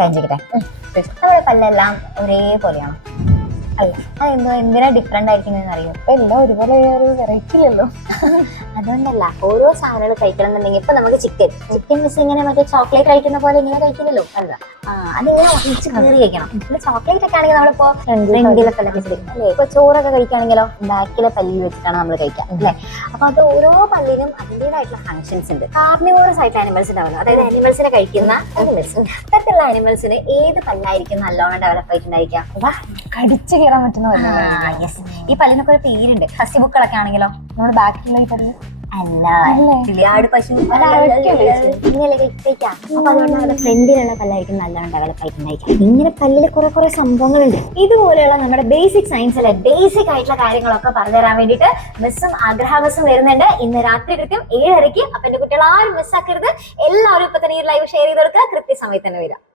കഴിച്ചിട്ടെ. നമ്മുടെ പല്ലെല്ലാം ഒരേപോലെയാണ്. അല്ല, അതെന്തോ എന്തിനാ ഡിഫറെന്റ് ആയിരിക്കുന്നതെന്ന് അറിയോ? എല്ലാം ഒരുപോലെ ഒരു വെറൈറ്റി ഇല്ലല്ലോ. അതുകൊണ്ടല്ല, ഓരോ സാധനങ്ങൾ കഴിക്കണം എന്നുണ്ടെങ്കിൽ ഇപ്പൊ നമുക്ക് ചിക്കൻ മിസ് ഇങ്ങനെ മറ്റേ ചോക്ലേറ്റ് കഴിക്കുന്ന പോലെ ഇങ്ങനെ കഴിക്കില്ലല്ലോ. അല്ല, അതിങ്ങനെ ഒഴിച്ച് കയറി കഴിക്കണം. പിന്നെ ചോക്ലേറ്റ് ഒക്കെ ആണെങ്കിൽ നമ്മളിപ്പോ ഫ്രണ്ടിലെ പല്ല് വെച്ചിരിക്കും അല്ലേ. ഇപ്പൊ ചോറൊക്കെ കഴിക്കുകയാണെങ്കിലോ ബാക്കിലെ പല്ലിൽ വെച്ചിട്ടാണ് നമ്മൾ കഴിക്കാം അല്ലേ. അപ്പൊ അത് ഓരോ പല്ലിനും അതിൻ്റെതായിട്ടുള്ള ഫങ്ഷൻസ് ഉണ്ട്. കാർണിവോറസ് ആയിട്ടുള്ള ആനിമൽസ് ഉണ്ടാവുമല്ലോ, അതായത് ആനിമൽസിനെ കഴിക്കുന്ന ആനിമൽസ്. അത്തരത്തിലുള്ള ആനിമൽസിന് ഏത് പല്ലായിരിക്കും നല്ലോണം ഡെവലപ്പ് ആയിട്ടുണ്ടായിരിക്കാം? കടിച്ചു കയറാൻ പറ്റുന്ന യെസ്. ഈ പല്ലിനൊക്കെ ഒരു പേരുണ്ട്. സസ്യബുക്കളൊക്കെ ആണെങ്കിലോ നമ്മുടെ ബാക്കിലുള്ള ഈ പല്ല് അല്ല, ആട് പശു ഇങ്ങനെയല്ലേ കഴിക്കാം. അപ്പൊ അതുകൊണ്ട് ഫ്രണ്ടിലുള്ള പല്ലായിരിക്കും നല്ലോണം ഡെവലപ്പ് ആയിട്ടുണ്ടായിരിക്കാം. ഇങ്ങനെ പല്ലിൽ കുറെ സംഭവങ്ങളുണ്ട്. ഇതുപോലെയുള്ള നമ്മുടെ ബേസിക് സയൻസിലെ ബേസിക് ആയിട്ടുള്ള കാര്യങ്ങളൊക്കെ പറഞ്ഞു തരാൻ വേണ്ടിയിട്ട് മിസ്സും ആഗ്രഹ വരുന്നുണ്ട് ഇന്ന് രാത്രി കൃത്യം 7:30. അപ്പൊ എന്റെ കുട്ടികൾ ആരും മിസ്സാക്കരുത്. എല്ലാവരും ഇപ്പൊ തന്നെ ഈ ലൈവ് ഷെയർ ചെയ്ത് കൊടുക്കുക. കൃത്യസമയത്ത് തന്നെ വരാം.